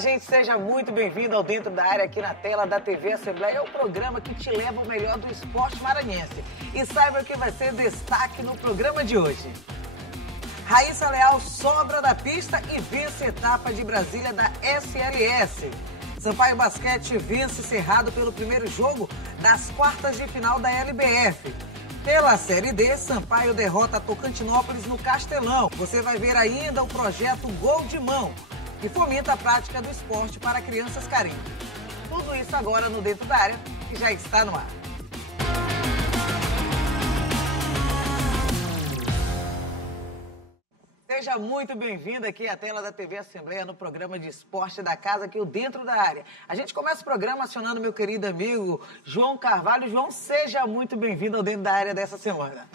gente, seja muito bem-vindo ao Dentro da Área aqui na tela da TV Assembleia. É o programa que te leva ao melhor do esporte maranhense. E saiba que vai ser destaque no programa de hoje. Raíssa Leal sobra da pista e vence etapa de Brasília da SLS. Sampaio Basquete vence Cerrado pelo primeiro jogo das quartas de final da LBF. Pela Série D, Sampaio derrota Tocantinópolis no Castelão. Você vai ver ainda o projeto Gol de Mão, que fomenta a prática do esporte para crianças carentes. Tudo isso agora no Dentro da Área, que já está no ar. Seja muito bem-vindo aqui à tela da TV Assembleia no programa de esporte da casa, aqui o Dentro da Área. A gente começa o programa acionando meu querido amigo João Carvalho. João, seja muito bem-vindo ao Dentro da Área dessa semana.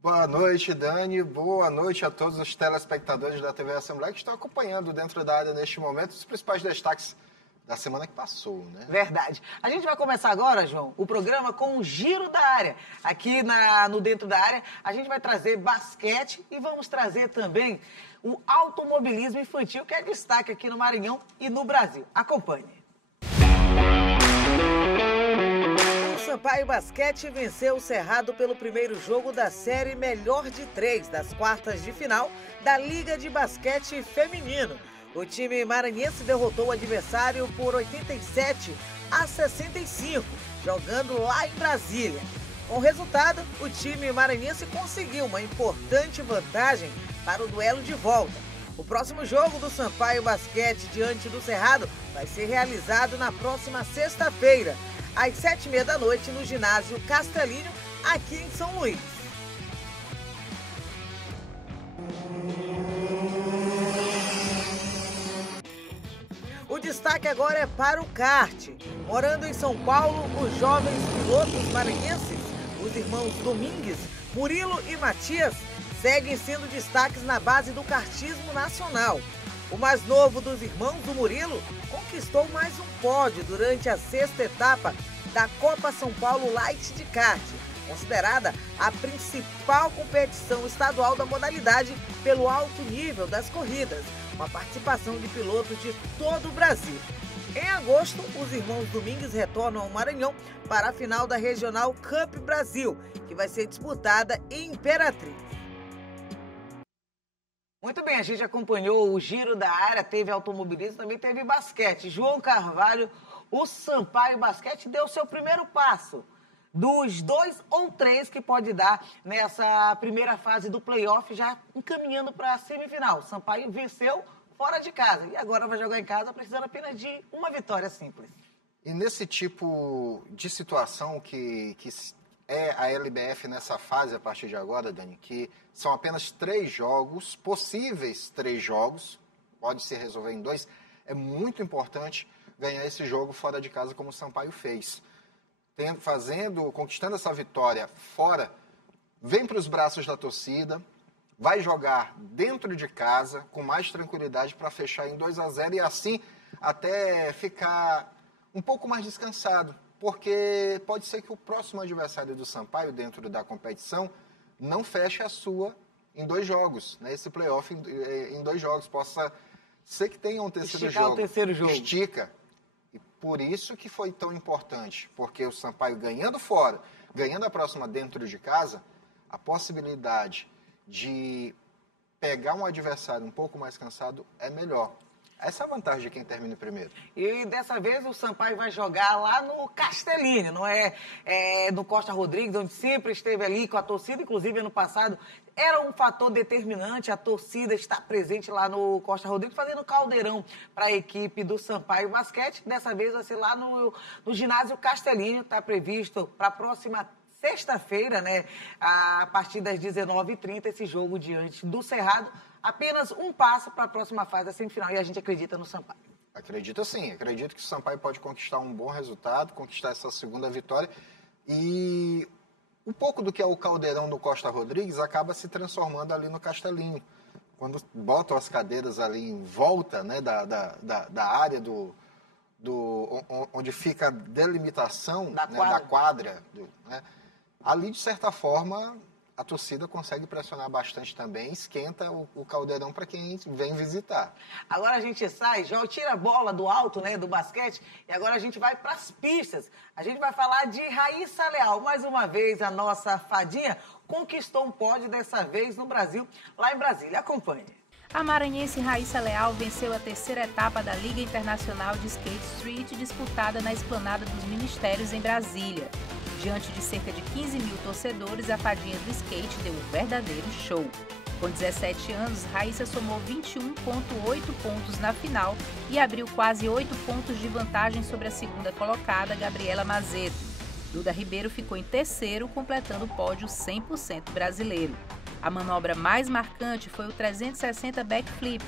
Boa noite, Dani. Boa noite a todos os telespectadores da TV Assembleia que estão acompanhando Dentro da Área neste momento os principais destaques da semana que passou, né? Verdade. A gente vai começar agora, João, o programa com o Giro da Área. Aqui no Dentro da Área, a gente vai trazer basquete e vamos trazer também o automobilismo infantil, que é destaque aqui no Maranhão e no Brasil. Acompanhe. O Sampaio Basquete venceu o Cerrado pelo primeiro jogo da série Melhor de 3 das quartas de final da Liga de Basquete Feminino. O time maranhense derrotou o adversário por 87-65, jogando lá em Brasília. Com o resultado, o time maranhense conseguiu uma importante vantagem para o duelo de volta. O próximo jogo do Sampaio Basquete diante do Cerrado vai ser realizado na próxima sexta-feira, às 7h30 da noite, no ginásio Castelinho, aqui em São Luís. O destaque agora é para o kart. Morando em São Paulo, os jovens pilotos maranhenses, os irmãos Domingues, Murilo e Matias, seguem sendo destaques na base do kartismo nacional. O mais novo dos irmãos do Murilo conquistou mais um pódio durante a sexta etapa da Copa São Paulo Light de Kart, considerada a principal competição estadual da modalidade pelo alto nível das corridas, com a participação de pilotos de todo o Brasil. Em agosto, os irmãos Domingues retornam ao Maranhão para a final da Regional Cup Brasil, que vai ser disputada em Imperatriz. Muito bem, a gente acompanhou o Giro da Área, teve automobilismo, também teve basquete. João Carvalho, o Sampaio Basquete deu seu primeiro passo dos 2 ou 3 que pode dar nessa primeira fase do playoff, já encaminhando para a semifinal. O Sampaio venceu fora de casa e agora vai jogar em casa precisando apenas de uma vitória simples. E nesse tipo de situação que é a LBF nessa fase a partir de agora, Dani, que são apenas 3 jogos, possíveis 3 jogos, pode se resolver em 2, é muito importante ganhar esse jogo fora de casa como o Sampaio fez. Conquistando essa vitória fora, vem para os braços da torcida, vai jogar dentro de casa com mais tranquilidade para fechar em 2-0 e assim até ficar um pouco mais descansado, porque pode ser que o próximo adversário do Sampaio dentro da competição não feche a sua em 2 jogos, né? Esse playoff em 2 jogos, possa ser que tenha um terceiro Esticar jogo. O terceiro jogo. Estica. E por isso que foi tão importante, porque o Sampaio ganhando fora, ganhando a próxima dentro de casa, a possibilidade de pegar um adversário um pouco mais cansado é melhor. Essa é a vantagem de quem termina primeiro. E dessa vez o Sampaio vai jogar lá no Castelinho, não é no Costa Rodrigues, onde sempre esteve ali com a torcida, inclusive ano passado era um fator determinante, a torcida está presente lá no Costa Rodrigues, fazendo caldeirão para a equipe do Sampaio Basquete. Dessa vez vai ser lá no ginásio Castelinho, está previsto para a próxima sexta-feira, né, a partir das 19h30, esse jogo diante do Cerrado. Apenas um passo para a próxima fase da semifinal e a gente acredita no Sampaio. Acredito sim, acredito que o Sampaio pode conquistar um bom resultado, conquistar essa segunda vitória e um pouco do que é o caldeirão do Costa Rodrigues acaba se transformando ali no Castelinho. Quando botam as cadeiras ali em volta, né, da área onde fica a delimitação da quadra, né, ali de certa forma a torcida consegue pressionar bastante também, esquenta o caldeirão para quem vem visitar. Agora a gente sai, já tira a bola do alto, né, do basquete, e agora a gente vai para as pistas. A gente vai falar de Raíssa Leal. Mais uma vez, a nossa fadinha conquistou um pódio, dessa vez no Brasil, lá em Brasília. Acompanhe. A maranhense Raíssa Leal venceu a terceira etapa da Liga Internacional de Skate Street, disputada na Esplanada dos Ministérios, em Brasília. Diante de cerca de 15 mil torcedores, a fadinha do skate deu um verdadeiro show. Com 17 anos, Raíssa somou 21,8 pontos na final e abriu quase 8 pontos de vantagem sobre a segunda colocada, Gabriela Mazeto. Duda Ribeiro ficou em terceiro, completando o pódio 100% brasileiro. A manobra mais marcante foi o 360 backflip,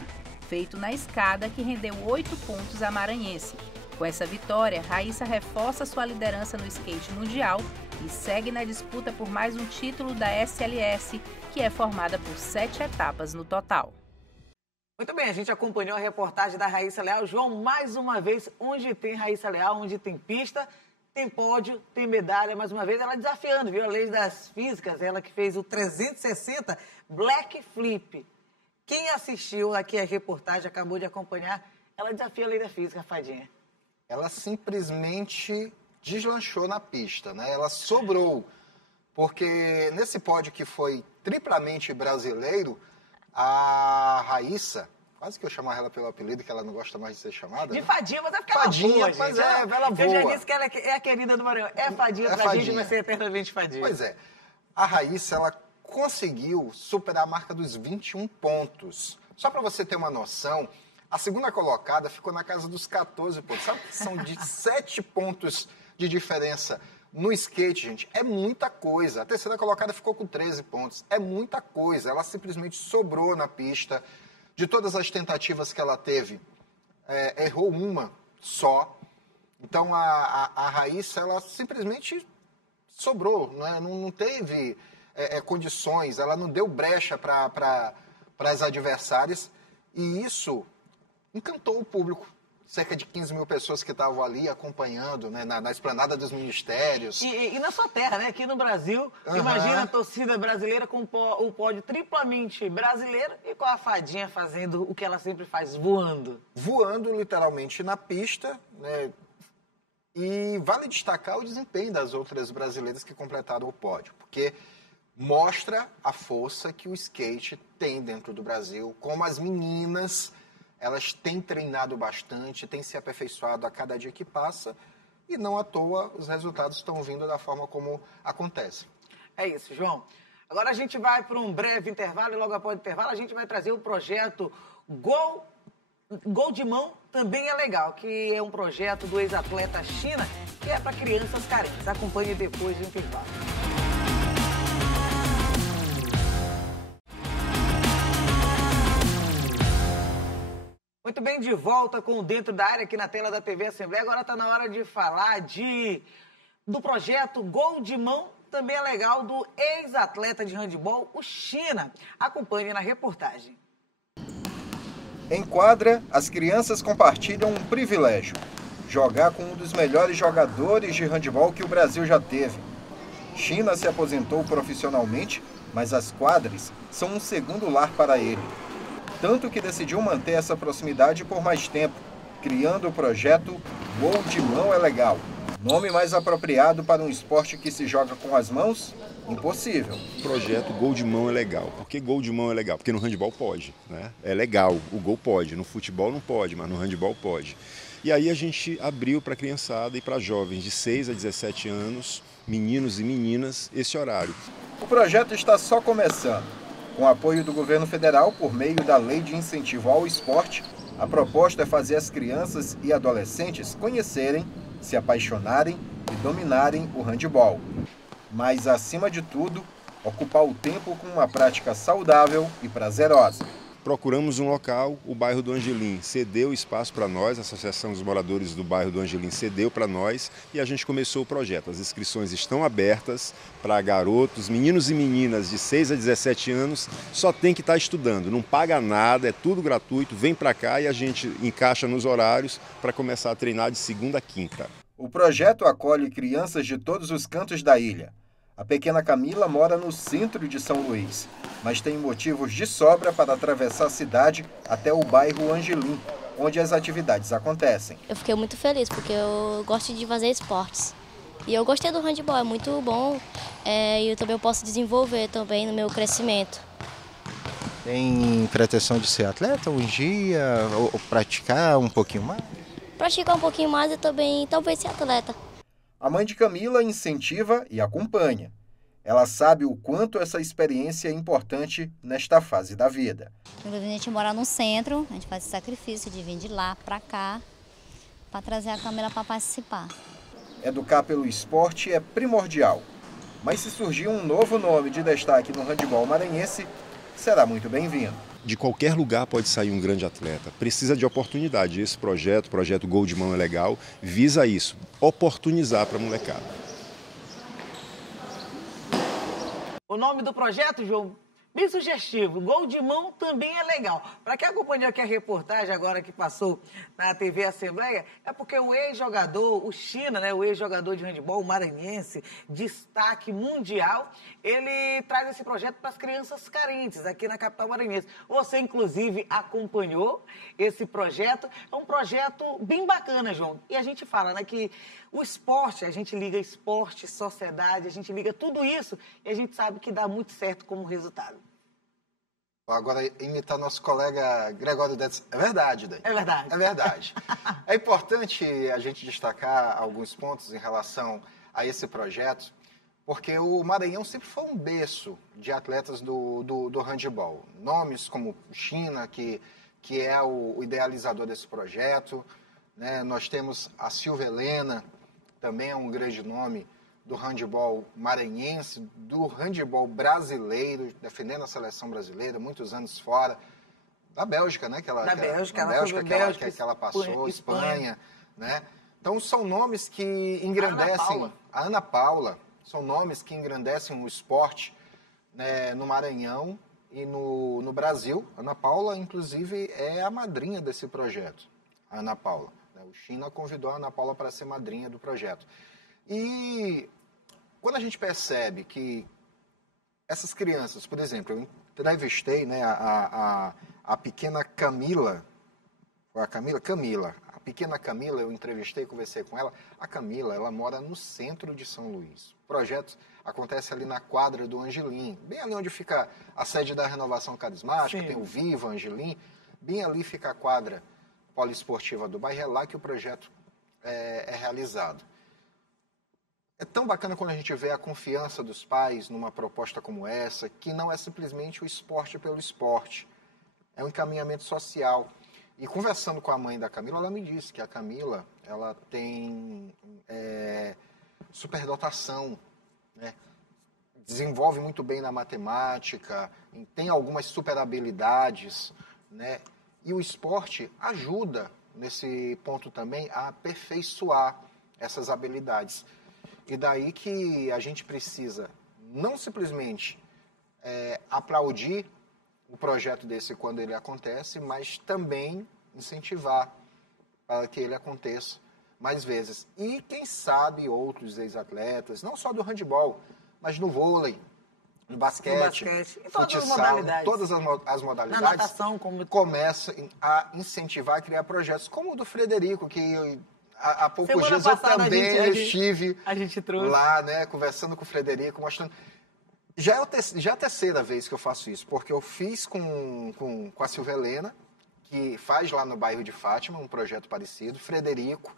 feito na escada, que rendeu 8 pontos à maranhense. Com essa vitória, Raíssa reforça sua liderança no skate mundial e segue na disputa por mais um título da SLS, que é formada por 7 etapas no total. Muito bem, a gente acompanhou a reportagem da Raíssa Leal. João, mais uma vez, onde tem Raíssa Leal, onde tem pista, tem pódio, tem medalha. Mais uma vez, ela desafiando, viu? A lei das físicas, ela que fez o 360 Black Flip. Quem assistiu aqui a reportagem, acabou de acompanhar, ela desafia a lei da física, fadinha. Ela simplesmente deslanchou na pista, né? Ela sobrou, porque nesse pódio que foi triplamente brasileiro, a Raíssa, quase que eu chamava ela pelo apelido, que ela não gosta mais de ser chamada. De né? fadinha, mas é porque Fadinha, ela voa, mas gente. ela voa. Eu já disse que ela é a querida do Maranhão. É fadinha pra fadinha. gente, vai ser eternamente fadinha. Pois é. A Raíssa, ela conseguiu superar a marca dos 21 pontos. Só para você ter uma noção, a segunda colocada ficou na casa dos 14 pontos. Sabe que são de 7 pontos de diferença no skate, gente? É muita coisa. A terceira colocada ficou com 13 pontos. É muita coisa. Ela simplesmente sobrou na pista. De todas as tentativas que ela teve, errou uma só. Então, a Raíssa, ela simplesmente sobrou. Né? Não teve condições, ela não deu brecha para as adversárias. E isso encantou o público. Cerca de 15 mil pessoas que estavam ali acompanhando, né, na Esplanada dos Ministérios. E na sua terra, né? Aqui no Brasil, imagina a torcida brasileira com o pódio triplamente brasileiro e com a fadinha fazendo o que ela sempre faz, voando. Voando literalmente na pista, né? E vale destacar o desempenho das outras brasileiras que completaram o pódio, porque mostra a força que o skate tem dentro do Brasil, como as meninas... Elas têm treinado bastante, têm se aperfeiçoado a cada dia que passa e não à toa os resultados estão vindo da forma como acontece. É isso, João. Agora a gente vai para um breve intervalo e logo após o intervalo a gente vai trazer o projeto Gol de Mão Também é Legal, que é um projeto do ex-atleta China, que é para crianças carentes. Acompanhe depois do intervalo. Muito bem, de volta com o Dentro da Área aqui na tela da TV Assembleia. Agora está na hora de falar do projeto Gol de Mão Também é Legal, do ex-atleta de handebol, o China. Acompanhe na reportagem. Em quadra, as crianças compartilham um privilégio: jogar com um dos melhores jogadores de handebol que o Brasil já teve. China se aposentou profissionalmente, mas as quadras são um segundo lar para ele. Tanto que decidiu manter essa proximidade por mais tempo, criando o projeto Gol de Mão é Legal. Nome mais apropriado para um esporte que se joga com as mãos? Impossível. O projeto Gol de Mão é Legal. Por que Gol de Mão é legal? Porque no handebol pode, né? É legal, o gol pode. No futebol não pode, mas no handebol pode. E aí a gente abriu para a criançada e para jovens de 6 a 17 anos, meninos e meninas, esse horário. O projeto está só começando. Com apoio do governo federal, por meio da Lei de Incentivo ao Esporte, a proposta é fazer as crianças e adolescentes conhecerem, se apaixonarem e dominarem o handebol. Mas, acima de tudo, ocupar o tempo com uma prática saudável e prazerosa. Procuramos um local, o bairro do Angelim cedeu espaço para nós, a Associação dos Moradores do Bairro do Angelim cedeu para nós e a gente começou o projeto. As inscrições estão abertas para garotos, meninos e meninas de 6 a 17 anos, só tem que estar estudando, não paga nada, é tudo gratuito, vem para cá e a gente encaixa nos horários para começar a treinar de segunda a quinta. O projeto acolhe crianças de todos os cantos da ilha. A pequena Camila mora no centro de São Luís, mas tem motivos de sobra para atravessar a cidade até o bairro Angelim, onde as atividades acontecem. Eu fiquei muito feliz porque eu gosto de fazer esportes. E eu gostei do handebol, é muito bom e eu também posso desenvolver também no meu crescimento. Tem pretensão de ser atleta um dia ou praticar um pouquinho mais? Praticar um pouquinho mais e também talvez ser atleta. A mãe de Camila incentiva e acompanha. Ela sabe o quanto essa experiência é importante nesta fase da vida. Inclusive, a gente mora no centro, a gente faz esse sacrifício de vir de lá para cá, para trazer a Camila para participar. Educar pelo esporte é primordial, mas se surgir um novo nome de destaque no handebol maranhense, será muito bem-vindo. De qualquer lugar pode sair um grande atleta, precisa de oportunidade. Esse projeto, o projeto Gol de Mão é legal, visa isso, oportunizar para a molecada. O nome do projeto, João, bem sugestivo. Gol de mão também é legal. Para quem acompanhou aqui a reportagem agora que passou na TV Assembleia, é porque o ex-jogador, o China, né, o ex-jogador de handebol maranhense, destaque mundial, ele traz esse projeto para as crianças carentes aqui na capital maranhense. Você, inclusive, acompanhou esse projeto. É um projeto bem bacana, João. E a gente fala, né, que o esporte, a gente liga esporte, sociedade, a gente liga tudo isso e a gente sabe que dá muito certo como resultado. Agora, imitar nosso colega Gregório Dedes. É verdade, Dani. É verdade. É verdade. É importante a gente destacar alguns pontos em relação a esse projeto, porque o Maranhão sempre foi um berço de atletas do handebol. Nomes como China, que é o idealizador desse projeto, né? Nós temos a Silvia Helena, também é um grande nome do handebol maranhense, do handebol brasileiro, defendendo a seleção brasileira, muitos anos fora, da Bélgica, né? Que ela passou, Espanha, né? Então, são nomes que engrandecem... A Ana Paula, são nomes que engrandecem o esporte, né, no Maranhão e no Brasil. A Ana Paula, inclusive, é a madrinha desse projeto, a Ana Paula. O China convidou a Ana Paula para ser madrinha do projeto. E quando a gente percebe que essas crianças, por exemplo, eu entrevistei, né, a pequena Camila, foi a Camila? Camila. A pequena Camila, eu entrevistei, conversei com ela. A Camila, ela mora no centro de São Luís. O projeto acontece ali na quadra do Angelim, bem ali onde fica a sede da Renovação Carismática, Sim. Tem o Viva Angelim, bem ali fica a quadra poliesportiva do bairro, é lá que o projeto é realizado. É tão bacana quando a gente vê a confiança dos pais numa proposta como essa, que não é simplesmente o esporte pelo esporte, é um encaminhamento social. E conversando com a mãe da Camila, ela me disse que a Camila, ela tem superdotação, né? Desenvolve muito bem na matemática, tem algumas super habilidades, né? E o esporte ajuda, nesse ponto também, a aperfeiçoar essas habilidades. E daí que a gente precisa não simplesmente aplaudir o projeto desse quando ele acontece, mas também incentivar para que ele aconteça mais vezes. E quem sabe outros ex-atletas, não só do handebol, mas no vôlei, no basquete, em futsal, todas as modalidades, na natação, começam a incentivar, a criar projetos, como o do Frederico, que há poucos Semana dias eu passada também estive trouxe lá, né, conversando com o Frederico, mostrando. Já é a terceira vez que eu faço isso, porque eu fiz com a Silvia Helena, que faz lá no bairro de Fátima, um projeto parecido. Frederico,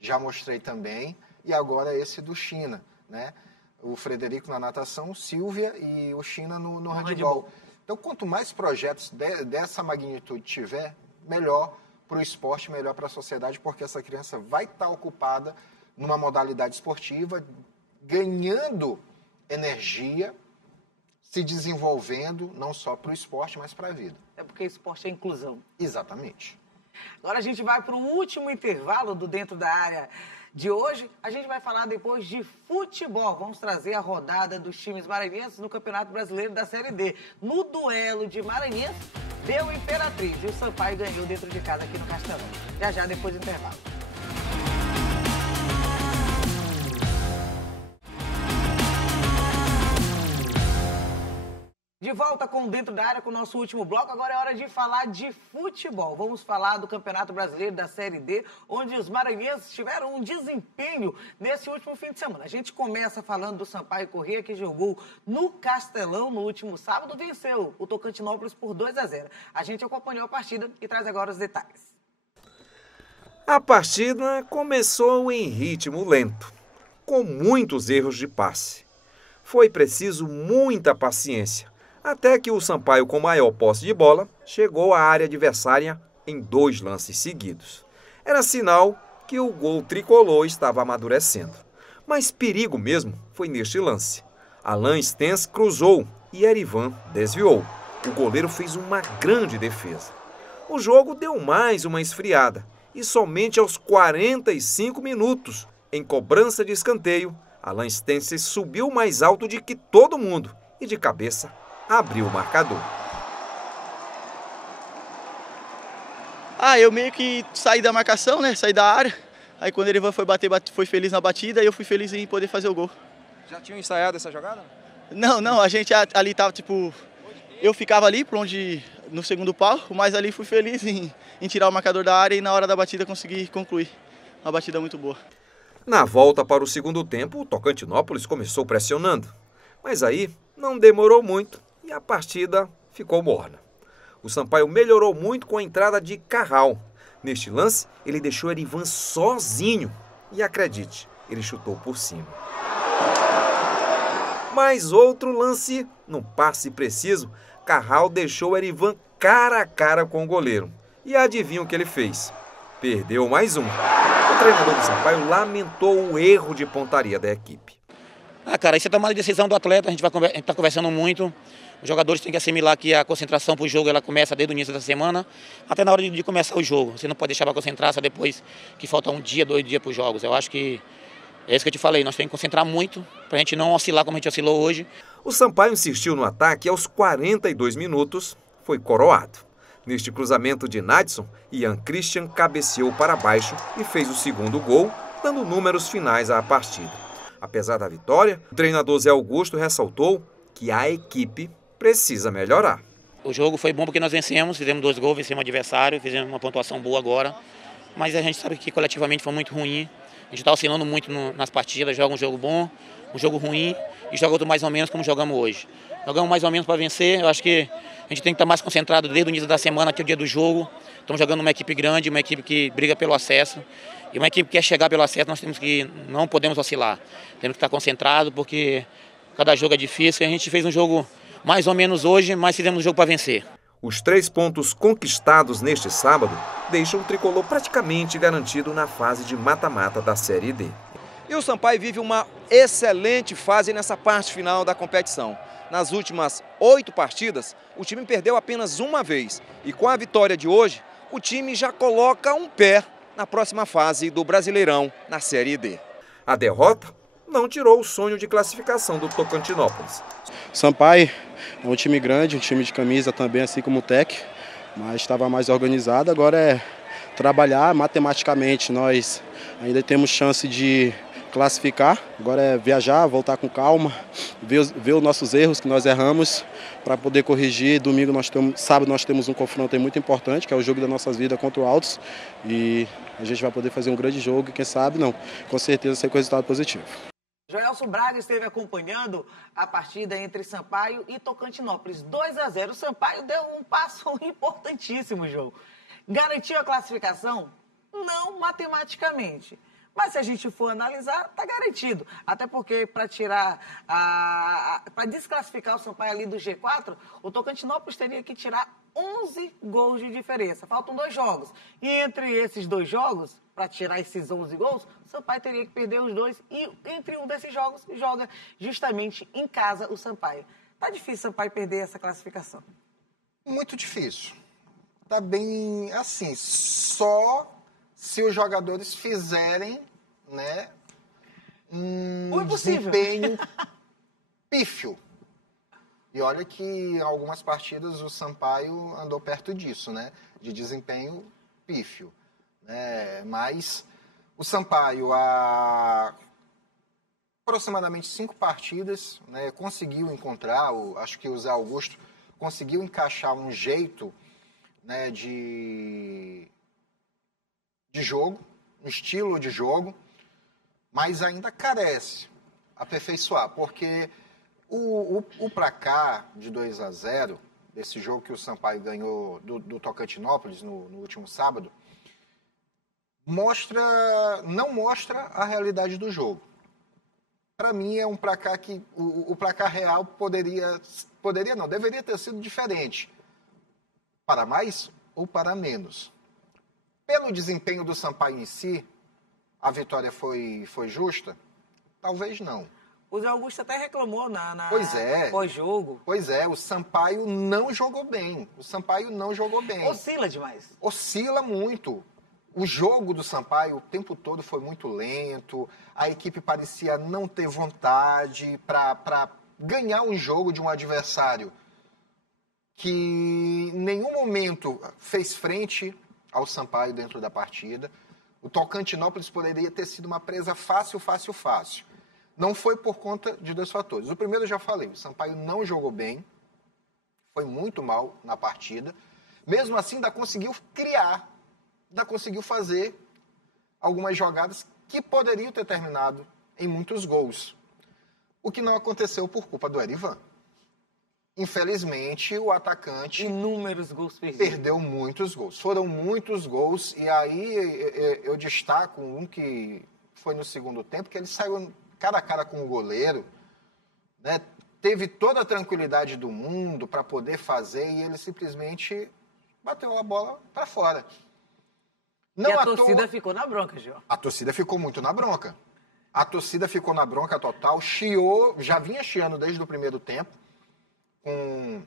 já mostrei também, e agora esse do China, né? O Frederico na natação, Silvia e o China no handebol. Então, quanto mais projetos dessa magnitude tiver, melhor para o esporte, melhor para a sociedade, porque essa criança vai estar ocupada numa modalidade esportiva, ganhando energia, se desenvolvendo, não só para o esporte, mas para a vida. É porque esporte é inclusão. Exatamente. Agora a gente vai para o último intervalo do Dentro da Área de hoje. A gente vai falar depois de futebol. Vamos trazer a rodada dos times maranhenses no Campeonato Brasileiro da Série D. No duelo de Maranhense, deu Imperatriz e o Sampaio ganhou dentro de casa aqui no Castelão. Já depois do intervalo. De volta com Dentro da Área com o nosso último bloco, agora é hora de falar de futebol. Vamos falar do Campeonato Brasileiro da Série D, onde os maranhenses tiveram um desempenho nesse último fim de semana. A gente começa falando do Sampaio Corrêa, que jogou no Castelão no último sábado, venceu o Tocantinópolis por 2-0. A gente acompanhou a partida e traz agora os detalhes. A partida começou em ritmo lento, com muitos erros de passe. Foi preciso muita paciência, até que o Sampaio, com maior posse de bola, chegou à área adversária em 2 lances seguidos. Era sinal que o gol tricolor estava amadurecendo. Mas perigo mesmo foi neste lance. Alan Stens cruzou e Erivan desviou. O goleiro fez uma grande defesa. O jogo deu mais uma esfriada e somente aos 45 minutos, em cobrança de escanteio, Alan Stens subiu mais alto de que todo mundo e de cabeça abriu o marcador. Eu meio que saí da marcação, né? Saí da área. Aí quando ele foi bater, foi feliz na batida e eu fui feliz em poder fazer o gol. Já tinham ensaiado essa jogada? Não, a gente ali tava eu ficava ali no segundo pau, mas ali fui feliz em tirar o marcador da área e na hora da batida consegui concluir. Uma batida muito boa. Na volta para o segundo tempo, o Tocantinópolis começou pressionando. Mas aí não demorou muito e a partida ficou morna. O Sampaio melhorou muito com a entrada de Carral. Neste lance, ele deixou Erivan sozinho. E acredite, ele chutou por cima. Mais outro lance, num passe preciso, Carral deixou Erivan cara a cara com o goleiro. E adivinha o que ele fez? Perdeu mais um. O treinador do Sampaio lamentou o erro de pontaria da equipe. Cara, isso é tomada de decisão do atleta, a gente está conversando muito. Os jogadores têm que assimilar que a concentração para o jogo ela começa desde o início da semana até na hora de começar o jogo. Você não pode deixar para concentrar só depois que falta 1 dia, 2 dias para os jogos. Eu acho que é isso que eu te falei, nós temos que concentrar muito para a gente não oscilar como a gente oscilou hoje. O Sampaio insistiu no ataque e aos 42 minutos foi coroado. Neste cruzamento de Nadson, Ian Christian cabeceou para baixo e fez o segundo gol, dando números finais à partida. Apesar da vitória, o treinador Zé Augusto ressaltou que a equipe precisa melhorar. O jogo foi bom porque nós vencemos, fizemos 2 gols, vencemos o adversário, fizemos uma pontuação boa agora, mas a gente sabe que coletivamente foi muito ruim. A gente está oscilando muito nas partidas, joga um jogo bom, um jogo ruim e joga outro mais ou menos como jogamos hoje. Jogamos mais ou menos para vencer, eu acho que a gente tem que estar mais concentrado desde o início da semana até o dia do jogo. Estamos jogando uma equipe grande, uma equipe que briga pelo acesso. E uma equipe que quer chegar pelo acesso, não podemos oscilar. Temos que estar concentrado porque cada jogo é difícil. A gente fez um jogo mais ou menos hoje, mas fizemos um jogo para vencer. Os 3 pontos conquistados neste sábado deixam o tricolor praticamente garantido na fase de mata-mata da Série D. E o Sampaio vive uma excelente fase nessa parte final da competição. Nas últimas 8 partidas, o time perdeu apenas uma vez. E com a vitória de hoje, o time já coloca um pé na próxima fase do Brasileirão, na Série D. A derrota não tirou o sonho de classificação do Tocantinópolis. Sampaio é um time grande, um time de camisa também, assim como o Tec, mas estava mais organizado. Agora é trabalhar matematicamente. Nós ainda temos chance de classificar, agora é viajar, voltar com calma, ver os nossos erros que nós erramos para poder corrigir. Sábado nós temos um confronto muito importante, que é o jogo das nossas vidas contra o Altos, e a gente vai poder fazer um grande jogo e quem sabe não, com certeza ser com resultado positivo. Joelson Braga esteve acompanhando a partida entre Sampaio e Tocantinópolis, 2-0. O Sampaio deu um passo importantíssimo, João. Garantiu a classificação? Não matematicamente. Mas se a gente for analisar, está garantido. Até porque para desclassificar o Sampaio ali do G4, o Tocantinópolis teria que tirar 11 gols de diferença. Faltam 2 jogos. E entre esses 2 jogos, para tirar esses 11 gols, o Sampaio teria que perder os 2. E entre um desses jogos, joga justamente em casa o Sampaio. Tá difícil o Sampaio perder essa classificação? Muito difícil. Tá bem assim, só se os jogadores fizerem, né, um desempenho pífio. E olha que em algumas partidas o Sampaio andou perto disso, né, de desempenho pífio. Né? Mas o Sampaio, há aproximadamente 5 partidas, né, conseguiu encontrar, acho que o Zé Augusto conseguiu encaixar um jeito, né, de jogo, um estilo de jogo, mas ainda carece aperfeiçoar, porque o placar de 2-0, desse jogo que o Sampaio ganhou do Tocantinópolis no último sábado, não mostra a realidade do jogo. Para mim é um placar que o placar real deveria ter sido diferente. Para mais ou para menos. Pelo desempenho do Sampaio em si, a vitória foi justa? Talvez não. O Zé Augusto até reclamou na pós-jogo. Pois é, o Sampaio não jogou bem. Oscila demais. Oscila muito. O jogo do Sampaio o tempo todo foi muito lento, a equipe parecia não ter vontade para ganhar um jogo de um adversário que em nenhum momento fez frente ao Sampaio dentro da partida. O Tocantinópolis poderia ter sido uma presa fácil. Não foi por conta de 2 fatores. O primeiro eu já falei, o Sampaio não jogou bem, foi muito mal na partida. Mesmo assim, ainda conseguiu criar, ainda conseguiu fazer algumas jogadas que poderiam ter terminado em muitos gols. O que não aconteceu por culpa do Erivan. Infelizmente, o atacante... Inúmeros gols perdidos. Perdeu muitos gols. Foram muitos gols. E aí eu destaco um que foi no segundo tempo, que ele saiu cara a cara com o goleiro, né? Teve toda a tranquilidade do mundo para poder fazer e ele simplesmente bateu a bola para fora. Não, e a torcida ficou na bronca, Gil. A torcida ficou muito na bronca. A torcida ficou na bronca total, chiou, já vinha chiando desde o primeiro tempo, com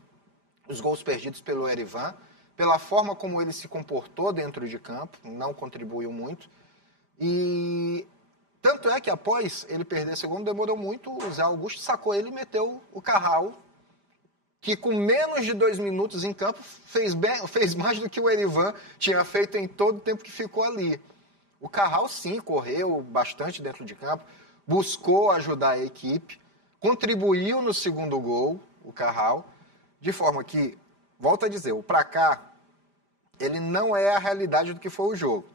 os gols perdidos pelo Erivan, pela forma como ele se comportou dentro de campo, não contribuiu muito. E tanto é que após ele perder esse gol, não demorou muito, o Zé Augusto sacou ele e meteu o Carral, que com menos de 2 minutos em campo fez mais do que o Erivan tinha feito em todo o tempo que ficou ali. O Carral, sim, correu bastante dentro de campo, buscou ajudar a equipe, contribuiu no segundo gol, o Carral, de forma que, volto a dizer, o placar, ele não é a realidade do que foi o jogo.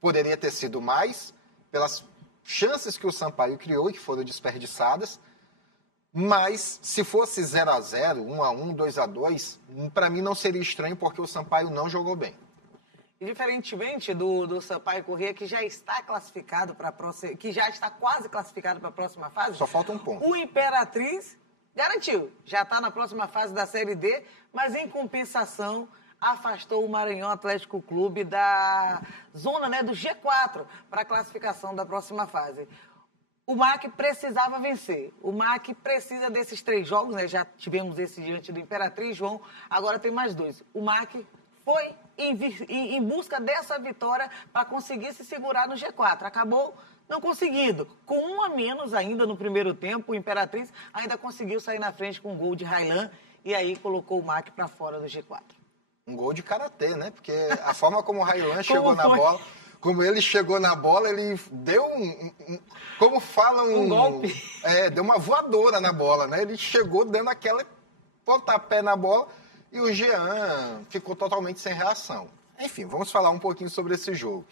Poderia ter sido mais, pelas chances que o Sampaio criou e que foram desperdiçadas, mas se fosse 0-0, 1-1, 2-2, para mim não seria estranho porque o Sampaio não jogou bem. E diferentemente do Sampaio Corrêa, que já está classificado que já está quase classificado para a próxima fase. Só falta um ponto. O Imperatriz garantiu, já está na próxima fase da Série D, mas em compensação afastou o Maranhão Atlético Clube da zona, né, do G4 para a classificação da próxima fase. O MAC precisava vencer. O MAC precisa desses 3 jogos, né? Já tivemos esse diante do Imperatriz, João. Agora tem mais 2. O MAC foi em busca dessa vitória para conseguir se segurar no G4. Acabou não conseguindo. Com 1 a menos ainda no primeiro tempo, o Imperatriz ainda conseguiu sair na frente com um gol de Railan e aí colocou o MAC para fora do G4. Um gol de karatê, né? Porque a forma como o Railan chegou na bola... Como ele chegou na bola, ele deu como falam... Um golpe. Deu uma voadora na bola, né? Ele chegou dando aquele pontapé na bola e o Jean ficou totalmente sem reação. Enfim, vamos falar um pouquinho sobre esse jogo.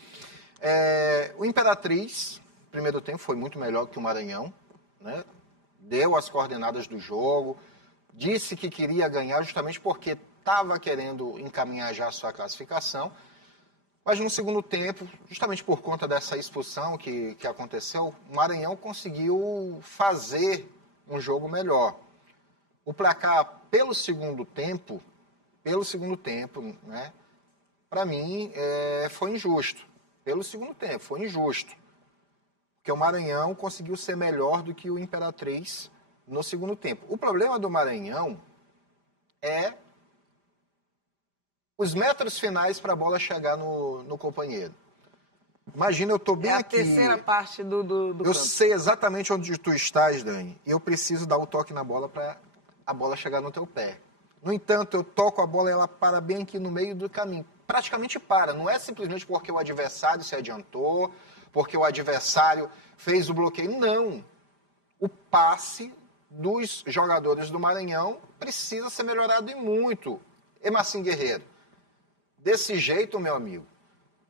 O Imperatriz, primeiro tempo, foi muito melhor que o Maranhão, né? Deu as coordenadas do jogo, disse que queria ganhar justamente porque estava querendo encaminhar já a sua classificação. Mas no segundo tempo, justamente por conta dessa expulsão que aconteceu, o Maranhão conseguiu fazer um jogo melhor. O placar pelo segundo tempo, né, para mim, foi injusto. Pelo segundo tempo, foi injusto. Porque o Maranhão conseguiu ser melhor do que o Imperatriz no segundo tempo. O problema do Maranhão é os metros finais para a bola chegar no companheiro. Imagina, eu estou bem aqui... É a terceira parte do Eu campo. sei exatamente onde tu estás, Dani, e eu preciso dar o toque na bola para a bola chegar no teu pé. No entanto, eu toco a bola e ela para bem aqui no meio do caminho. Praticamente para. Não é simplesmente porque o adversário se adiantou, porque o adversário fez o bloqueio. Não. o passe dos jogadores do Maranhão precisa ser melhorado e muito. Emerson Guerreiro, desse jeito, meu amigo,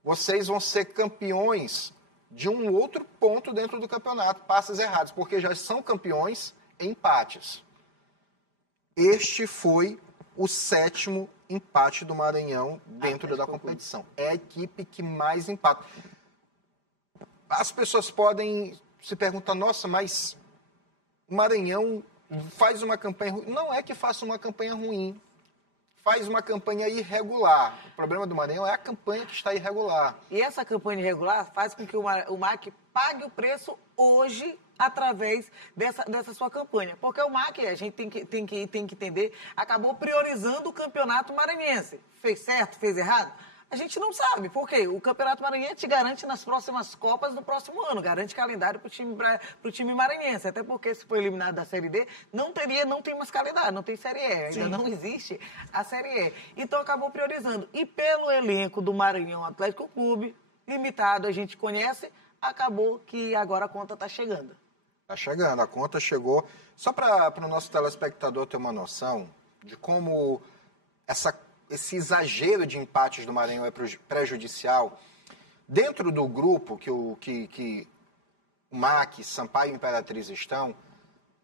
vocês vão ser campeões de um outro ponto dentro do campeonato, passes errados, porque já são campeões em empates. Este foi o 7º empate do Maranhão dentro da competição. É a equipe que mais empata. As pessoas podem se perguntar, nossa, mas o Maranhão faz uma campanha ruim. Não é que faça uma campanha ruim. Faz uma campanha irregular. O problema do Maranhão é a campanha que está irregular. E essa campanha irregular faz com que o MAC pague o preço hoje através dessa sua campanha. Porque o MAC, a gente tem que entender, acabou priorizando o campeonato maranhense. Fez certo? Fez errado? A gente não sabe. Por quê? O Campeonato Maranhense garante nas próximas Copas do próximo ano. Garante calendário para o time maranhense. Até porque, se for eliminado da Série D, não tem mais calendário, não tem Série E. Ainda Sim. Não existe a Série E. Então, acabou priorizando. E pelo elenco do Maranhão Atlético Clube, limitado, a gente conhece, acabou que agora a conta está chegando. Está chegando, a conta chegou. Só para o nosso telespectador ter uma noção de como esse exagero de empates do Maranhão é prejudicial. Dentro do grupo que o MAC, Sampaio e Imperatriz estão,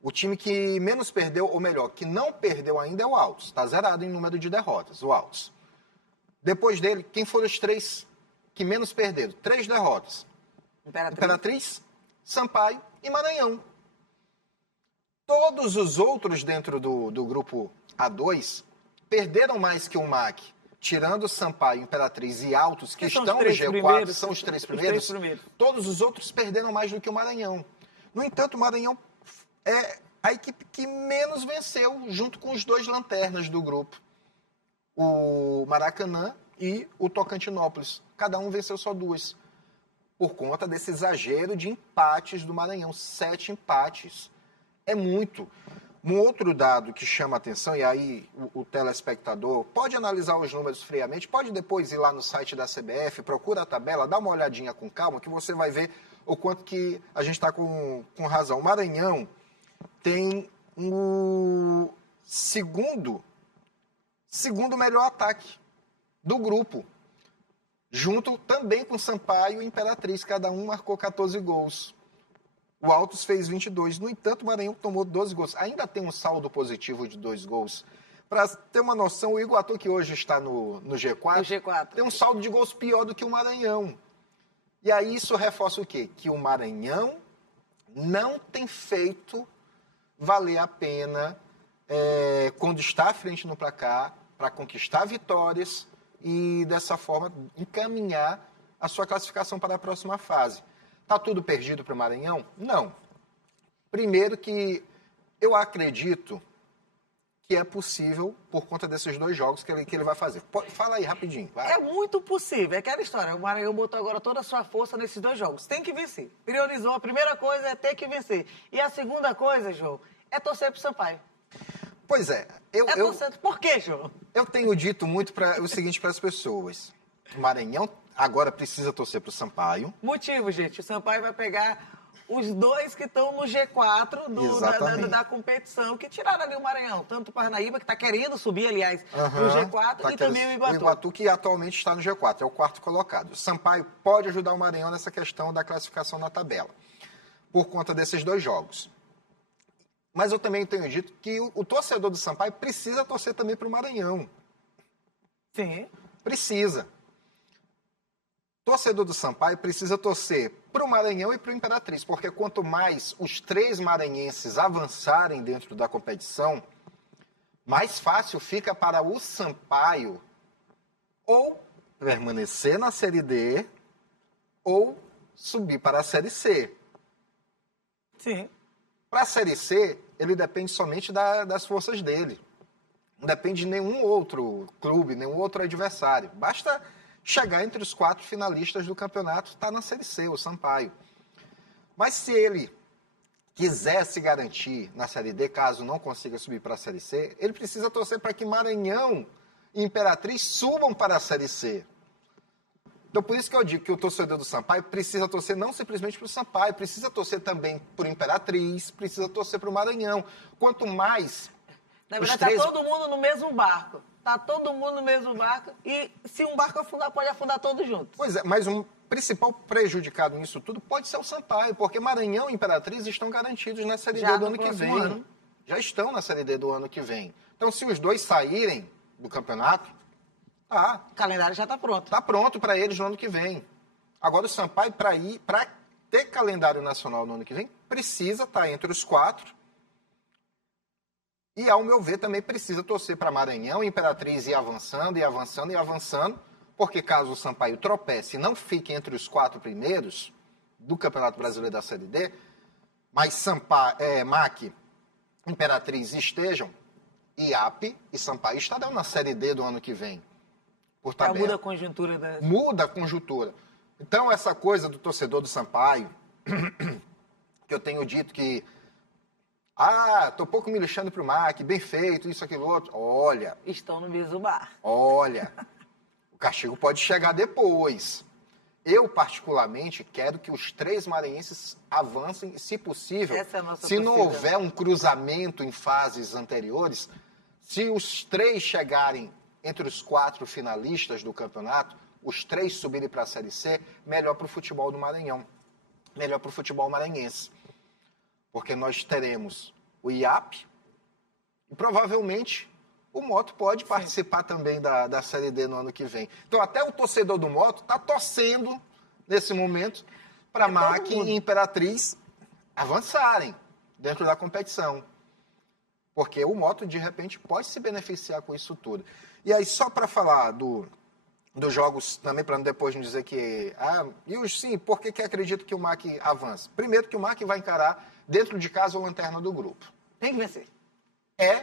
o time que menos perdeu, ou melhor, que não perdeu ainda é o Altos. Está zerado em número de derrotas, o Altos. Depois dele, quem foram os 3 que menos perderam? 3 derrotas. Imperatriz, Sampaio e Maranhão. Todos os outros dentro do grupo A2 perderam mais que o MAC, tirando Sampaio, Imperatriz e Altos, que estão no G4, são os 3 primeiros. Todos os outros perderam mais do que o Maranhão. No entanto, o Maranhão é a equipe que menos venceu, junto com os 2 lanternas do grupo. O Maracanã e o Tocantinópolis. Cada um venceu só 2. Por conta desse exagero de empates do Maranhão. 7 empates. É muito. Um outro dado que chama a atenção, e aí o telespectador pode analisar os números friamente, pode depois ir lá no site da CBF, procura a tabela, dá uma olhadinha com calma, que você vai ver o quanto que a gente está com razão. O Maranhão tem o segundo melhor ataque do grupo, junto também com Sampaio e Imperatriz, cada um marcou 14 gols. O Altos fez 22. No entanto, o Maranhão tomou 12 gols. Ainda tem um saldo positivo de 2 gols. Para ter uma noção, o Iguatu, que hoje está no G4, tem um saldo de gols pior do que o Maranhão. E aí isso reforça o quê? Que o Maranhão não tem feito valer a pena quando está à frente no placar para conquistar vitórias e, dessa forma, encaminhar a sua classificação para a próxima fase. Está tudo perdido para o Maranhão? Não. Primeiro que eu acredito que é possível por conta desses 2 jogos que ele vai fazer. Fala aí, rapidinho. Vai. É muito possível. É aquela história. O Maranhão botou agora toda a sua força nesses 2 jogos. Tem que vencer. Priorizou. A primeira coisa é ter que vencer. E a segunda coisa, João, é torcer para o Sampaio. Pois é. Por quê, João? Eu tenho dito muito o seguinte para as pessoas. O Maranhão agora precisa torcer para o Sampaio. Motivo, gente. O Sampaio vai pegar os 2 que estão no G4 da competição, que tiraram ali o Maranhão. Tanto o Parnaíba, que está querendo subir, aliás, no G4, e também o Iguatu. O Iguatu, que atualmente está no G4, é o 4º colocado. O Sampaio pode ajudar o Maranhão nessa questão da classificação na tabela, por conta desses 2 jogos. Mas eu também tenho dito que o torcedor do Sampaio precisa torcer também para o Maranhão. Sim. Precisa. Torcedor do Sampaio precisa torcer para o Maranhão e para o Imperatriz, porque quanto mais os 3 maranhenses avançarem dentro da competição, mais fácil fica para o Sampaio ou permanecer na Série D ou subir para a Série C. Sim. Para a Série C, ele depende somente das forças dele. Não depende de nenhum outro clube, nenhum outro adversário. Basta chegar entre os 4 finalistas do campeonato, está na Série C, o Sampaio. Mas se ele quiser se garantir na Série D, caso não consiga subir para a Série C, ele precisa torcer para que Maranhão e Imperatriz subam para a Série C. Então, por isso que eu digo que o torcedor do Sampaio precisa torcer não simplesmente para o Sampaio, precisa torcer também para o Imperatriz, precisa torcer para o Maranhão. Quanto mais... Na verdade, está todo mundo no mesmo barco. Está todo mundo no mesmo barco e se um barco afundar, pode afundar todos juntos. Pois é, mas um principal prejudicado nisso tudo pode ser o Sampaio, porque Maranhão e Imperatriz estão garantidos na Série D do ano que vem. Já estão na Série D do ano que vem. Então, se os dois saírem do campeonato, o calendário já está pronto. Está pronto para eles no ano que vem. Agora, o Sampaio, para ter calendário nacional no ano que vem, precisa estar entre os 4. E, ao meu ver, também precisa torcer para Maranhão e Imperatriz ir avançando, e avançando, e avançando, porque caso o Sampaio tropece e não fique entre os 4 primeiros do Campeonato Brasileiro da Série D, mas MAC, Imperatriz estejam, IAP e Sampaio estarão na Série D do ano que vem. Por tabela. Muda a conjuntura. Muda a conjuntura. Então, essa coisa do torcedor do Sampaio, que eu tenho dito que tô pouco me lixando pro MAC, bem feito, isso, aquilo, outro. Olha... Estão no mesmo bar. Olha, o castigo pode chegar depois. Eu, particularmente, quero que os 3 maranhenses avancem, se possível. Essa é a nossa se não torcida. houver um cruzamento em fases anteriores, se os 3 chegarem entre os 4 finalistas do campeonato, os 3 subirem para a Série C, melhor para o futebol do Maranhão. Melhor para o futebol maranhense. Porque nós teremos o IAP e provavelmente o Moto pode participar também da Série D no ano que vem. Então até o torcedor do Moto está torcendo, nesse momento, para MAC e Imperatriz avançarem dentro da competição. Porque o Moto, de repente, pode se beneficiar com isso tudo. E aí, só para falar dos jogos, também para depois não dizer que... sim, por que acredito que o MAC avança? Primeiro que o MAC vai encarar dentro de casa o lanterna do grupo. Tem que vencer.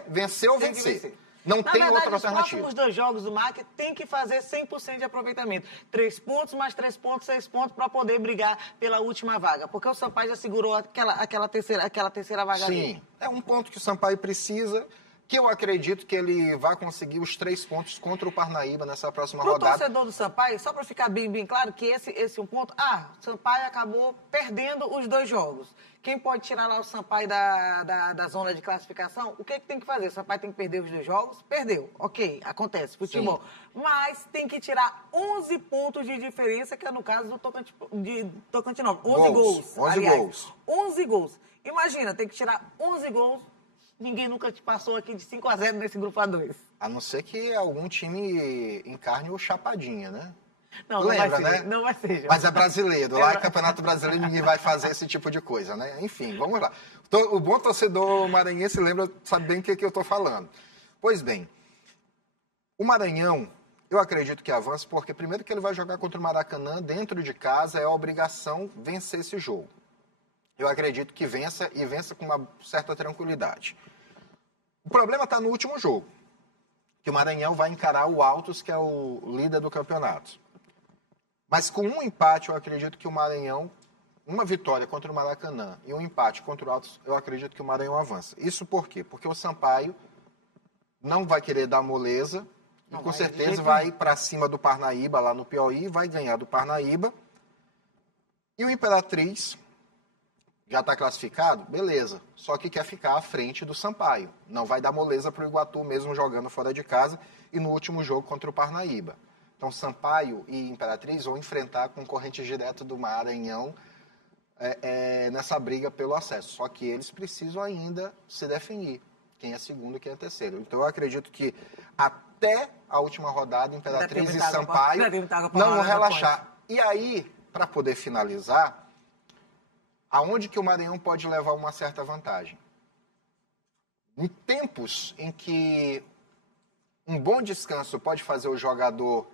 Vencer ou vencer. Não tem outra alternativa. Os próximos 2 jogos do MAC tem que fazer 100% de aproveitamento. 3 pontos, mais 3 pontos, 6 pontos para poder brigar pela última vaga. Porque o Sampaio já segurou aquela terceira vaga ali. Sim, é um ponto que o Sampaio precisa, que eu acredito que ele vai conseguir os 3 pontos contra o Parnaíba nessa próxima rodada. Para o torcedor do Sampaio, só para ficar bem claro que esse é um ponto... o Sampaio acabou perdendo os 2 jogos. Quem pode tirar lá o Sampaio da zona de classificação? O que tem que fazer? O Sampaio tem que perder os 2 jogos? Perdeu. Ok, acontece, futebol. Sim. Mas tem que tirar 11 pontos de diferença, que é no caso do Tocantinópolis. 11 gols. 11 gols. 11 gols. Imagina, tem que tirar 11 gols. Ninguém nunca te passou aqui de 5-0 nesse grupo A2. A não ser que algum time encarne o Chapadinha, né? Não, lembra, não vai ser, né? Não vai ser. Mas é brasileiro. Lá é Campeonato Brasileiro, ninguém vai fazer esse tipo de coisa, né? Enfim, vamos lá. O bom torcedor maranhense sabe bem o que eu estou falando. Pois bem, o Maranhão, eu acredito que avança, porque primeiro que ele vai jogar contra o Maracanã, dentro de casa, é a obrigação vencer esse jogo. Eu acredito que vença e vença com uma certa tranquilidade. O problema está no último jogo, que o Maranhão vai encarar o Altos, que é o líder do campeonato. Mas com um empate, eu acredito que o Maranhão, uma vitória contra o Maracanã e um empate contra o Altos, eu acredito que o Maranhão avança. Isso por quê? Porque o Sampaio não vai querer dar moleza e com certeza vai para cima do Parnaíba, lá no Piauí, vai ganhar do Parnaíba. E o Imperatriz já está classificado? Beleza. Só que quer ficar à frente do Sampaio. Não vai dar moleza para o Iguatu, mesmo jogando fora de casa, e no último jogo contra o Parnaíba. Então, Sampaio e Imperatriz vão enfrentar concorrentes diretos do Maranhão nessa briga pelo acesso. Só que eles precisam ainda se definir quem é segundo e quem é terceiro. Então, eu acredito que até a última rodada, Imperatriz e Sampaio não vão relaxar. E aí, para poder finalizar, aonde que o Maranhão pode levar uma certa vantagem? Em tempos em que um bom descanso pode fazer o jogador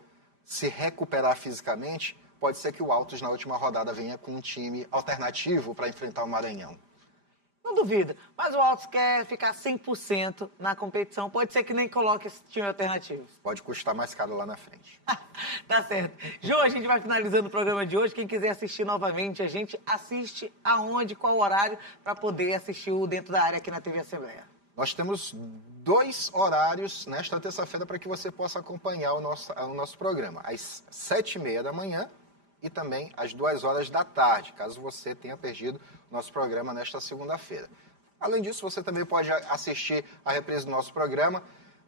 se recuperar fisicamente, pode ser que o Altos na última rodada venha com um time alternativo para enfrentar o Maranhão. Não duvido, mas o Altos quer ficar 100% na competição. Pode ser que nem coloque esse time alternativo. Pode custar mais caro lá na frente. Tá certo. Jô, a gente vai finalizando o programa de hoje. Quem quiser assistir novamente, a gente assiste aonde, qual horário, para poder assistir o Dentro da Área aqui na TV Assembleia. Nós temos 2 horários nesta terça-feira para que você possa acompanhar o nosso programa. Às 7h30 da manhã e também às 2 horas da tarde, caso você tenha perdido o nosso programa nesta segunda-feira. Além disso, você também pode assistir a reprise do nosso programa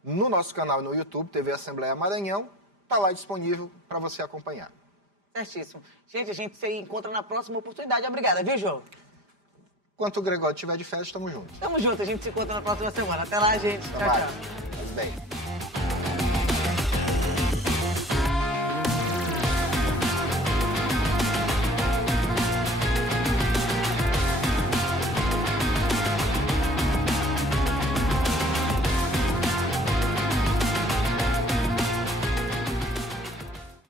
no nosso canal no YouTube, TV Assembleia Maranhão. Está lá disponível para você acompanhar. Certíssimo. Gente, a gente se encontra na próxima oportunidade. Obrigada, viu, João? Enquanto o Gregório estiver de férias, estamos juntos. Tamo junto, a gente se encontra na próxima semana. Até lá, gente. Tchau, tchau. Bem.